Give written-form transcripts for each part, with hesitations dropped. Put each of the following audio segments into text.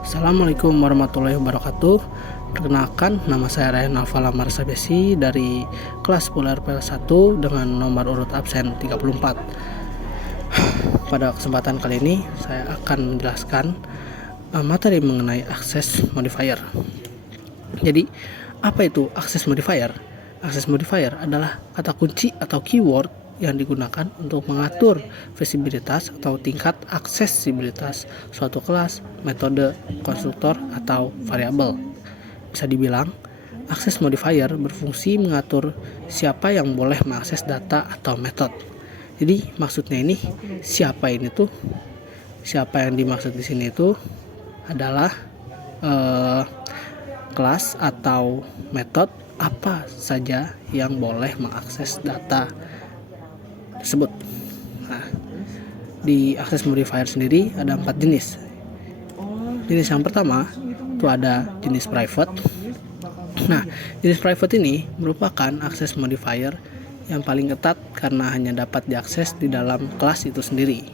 Assalamualaikum warahmatullahi wabarakatuh. Perkenalkan, nama saya Ryan Alfala Marsabesi dari kelas 10 RPL 1 dengan nomor urut absen 34. Pada kesempatan kali ini saya akan menjelaskan materi mengenai access modifier. Jadi, apa itu access modifier? Access modifier adalah kata kunci atau keyword yang digunakan untuk mengatur visibilitas atau tingkat aksesibilitas suatu kelas, metode, konstruktor, atau variabel. Bisa dibilang, access modifier berfungsi mengatur siapa yang boleh mengakses data atau metode. Jadi maksudnya ini siapa yang dimaksud di sini itu adalah kelas atau metode apa saja yang boleh mengakses data tersebut. Nah, di access modifier sendiri ada 4 jenis. Jenis yang pertama itu ada jenis private. Nah, jenis private ini merupakan access modifier yang paling ketat karena hanya dapat diakses di dalam kelas itu sendiri.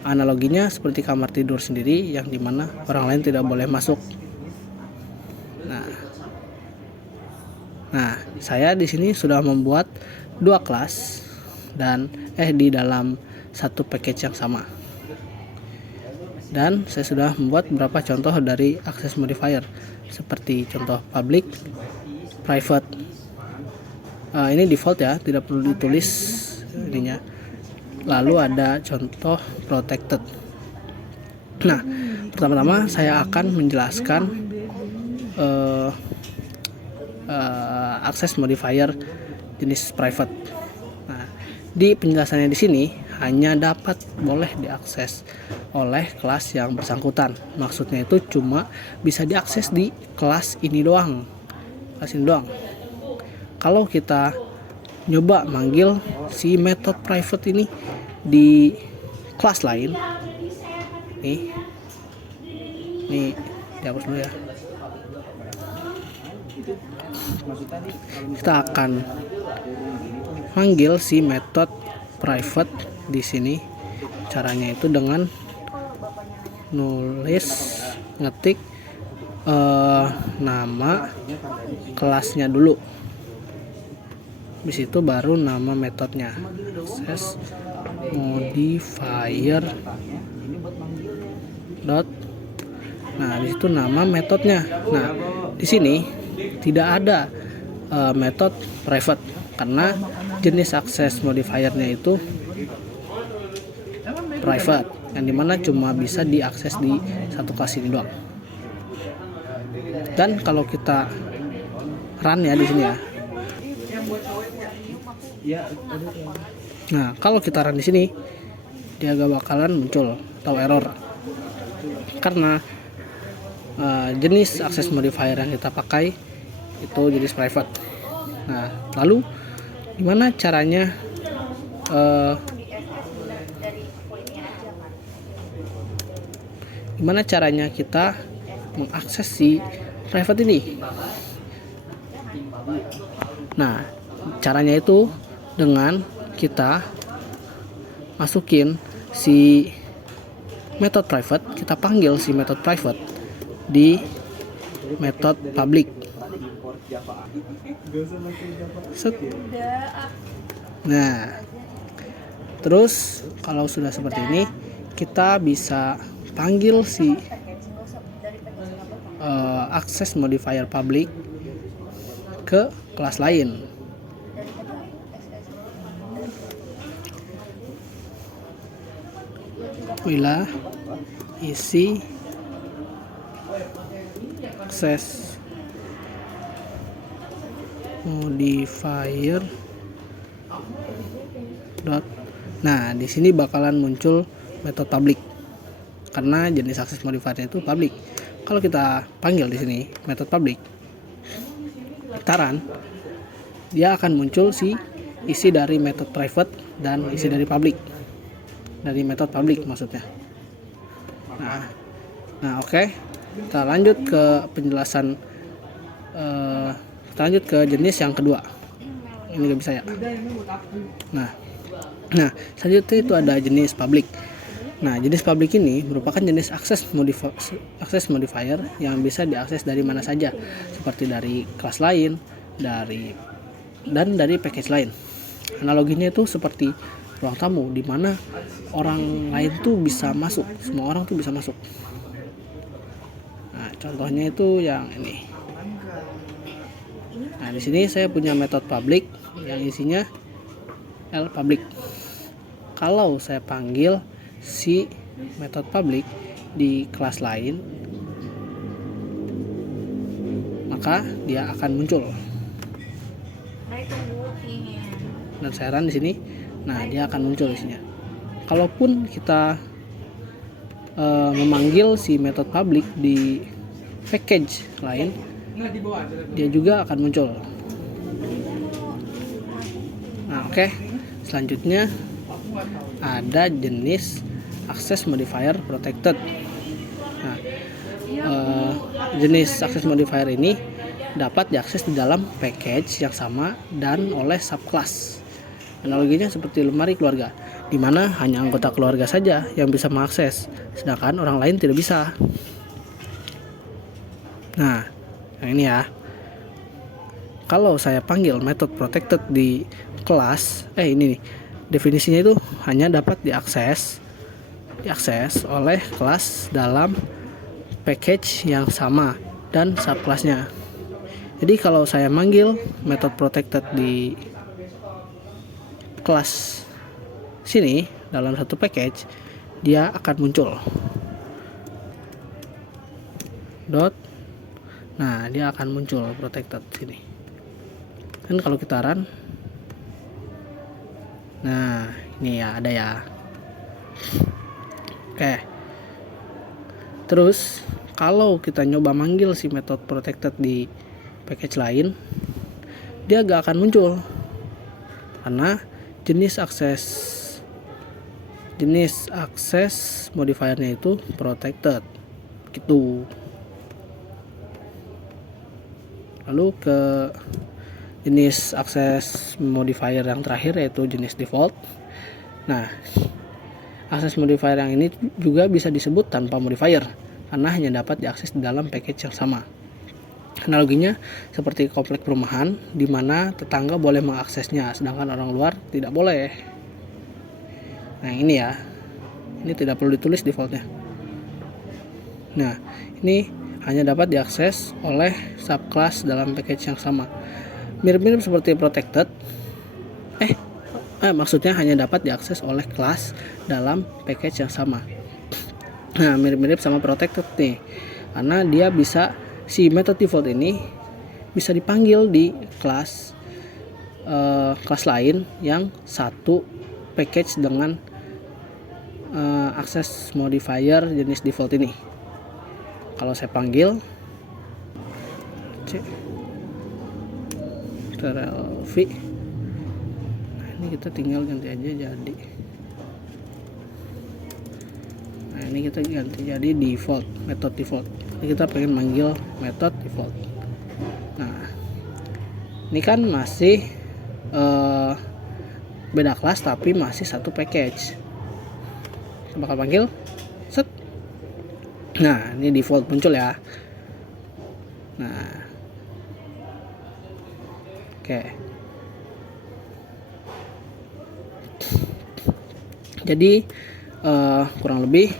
Analoginya seperti kamar tidur sendiri yang dimana orang lain tidak boleh masuk. Nah, saya di sini sudah membuat 2 kelas dan di dalam satu package yang sama. Dan saya sudah membuat beberapa contoh dari access modifier seperti contoh public, private. Ini default ya, tidak perlu ditulis ininya. Lalu ada contoh protected. Nah, pertama-tama saya akan menjelaskan access modifier jenis private. Nah, di penjelasannya di sini hanya boleh diakses oleh kelas yang bersangkutan. Maksudnya itu cuma bisa diakses di kelas ini doang. Kalau kita nyoba manggil si method private ini di kelas lain, nih dihapus dulu ya. Kita akan manggil si method private di sini. Caranya itu dengan ngetik nama kelasnya dulu. Di situ baru nama metodenya. Access modifier dot. Nah, di situ nama metodenya. Nah, di sini tidak ada metode private karena jenis access modifiernya itu private, yang dimana cuma bisa diakses di satu kelas ini doang. Dan kalau kita run ya di sini ya. Nah, kalau kita run di sini dia gak bakalan muncul atau error karena jenis access modifier yang kita pakai itu jenis private. Nah, lalu gimana caranya kita mengakses si private ini? Nah, caranya itu dengan kita masukin si method private, kita panggil si method private di method public. Nah, terus kalau sudah seperti ini, kita bisa panggil si access modifier public ke kelas lain. Bila isi access modifier dot. Nah, di sini bakalan muncul metode public karena jenis access modifier itu public. Kalau kita panggil di sini metode public, taran, dia akan muncul si isi dari metode private dan isi dari public, dari metode public maksudnya. Nah, oke. Kita lanjut ke penjelasan. Kita lanjut ke jenis yang kedua. Ini gak bisa ya. Nah, selanjutnya itu ada jenis public. Nah, jenis public ini merupakan jenis akses modifier yang bisa diakses dari mana saja, seperti dari kelas lain, dari package lain. Analoginya itu seperti ruang tamu, di mana orang lain tuh bisa masuk, semua orang tuh bisa masuk. Nah, contohnya itu yang ini. Nah, di sini saya punya method public yang isinya L public. Kalau saya panggil si method public di kelas lain, maka dia akan muncul. Dan saya run di sini, nah dia akan muncul isinya. Kalaupun kita memanggil si method public di package lain, dia juga akan muncul. Nah, oke. Selanjutnya ada jenis access modifier protected. Nah, jenis access modifier ini dapat diakses di dalam package yang sama dan oleh subclass. Analoginya seperti lemari keluarga, di mana hanya anggota keluarga saja yang bisa mengakses, sedangkan orang lain tidak bisa. Nah, yang ini ya. Kalau saya panggil method protected di kelas, ini nih, definisinya itu hanya dapat diakses oleh kelas dalam package yang sama dan subclassnya. Jadi kalau saya manggil method protected di kelas sini dalam satu package, dia akan muncul. Nah, dia akan muncul protected sini. Dan kalau kita run, nah ini ya ada ya. Oke. Terus kalau kita nyoba manggil si method protected di package lain, dia gak akan muncul karena jenis akses modifiernya itu protected gitu. Lalu ke jenis akses modifier yang terakhir, yaitu jenis default. Nah, akses modifier yang ini juga bisa disebut tanpa modifier karena hanya dapat diakses di dalam package yang sama. Analoginya seperti komplek perumahan, di mana tetangga boleh mengaksesnya sedangkan orang luar tidak boleh. Nah, ini ya, ini tidak perlu ditulis defaultnya. Nah, ini hanya dapat diakses oleh subclass dalam package yang sama. Mirip-mirip seperti protected. Maksudnya hanya dapat diakses oleh kelas dalam package yang sama. Nah, mirip-mirip sama protected nih, karena dia bisa, si method default ini bisa dipanggil di kelas lain yang satu package dengan akses modifier jenis default ini. Kalau saya panggil v, nah ini kita tinggal ganti aja jadi, nah ini kita ganti jadi default, method default. Ini kita pengen manggil method default. Nah, ini kan masih beda kelas tapi masih satu package. Kita bakal panggil set. Nah, ini default muncul ya. Nah, oke. Jadi kurang lebih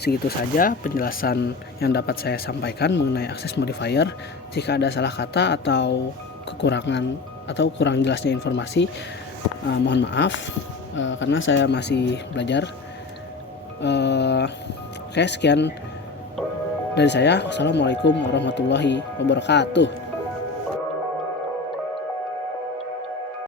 segitu saja penjelasan yang dapat saya sampaikan mengenai akses modifier. Jika ada salah kata atau kekurangan atau kurang jelasnya informasi, mohon maaf karena saya masih belajar. Oke, sekian dari saya. Wassalamualaikum warahmatullahi wabarakatuh.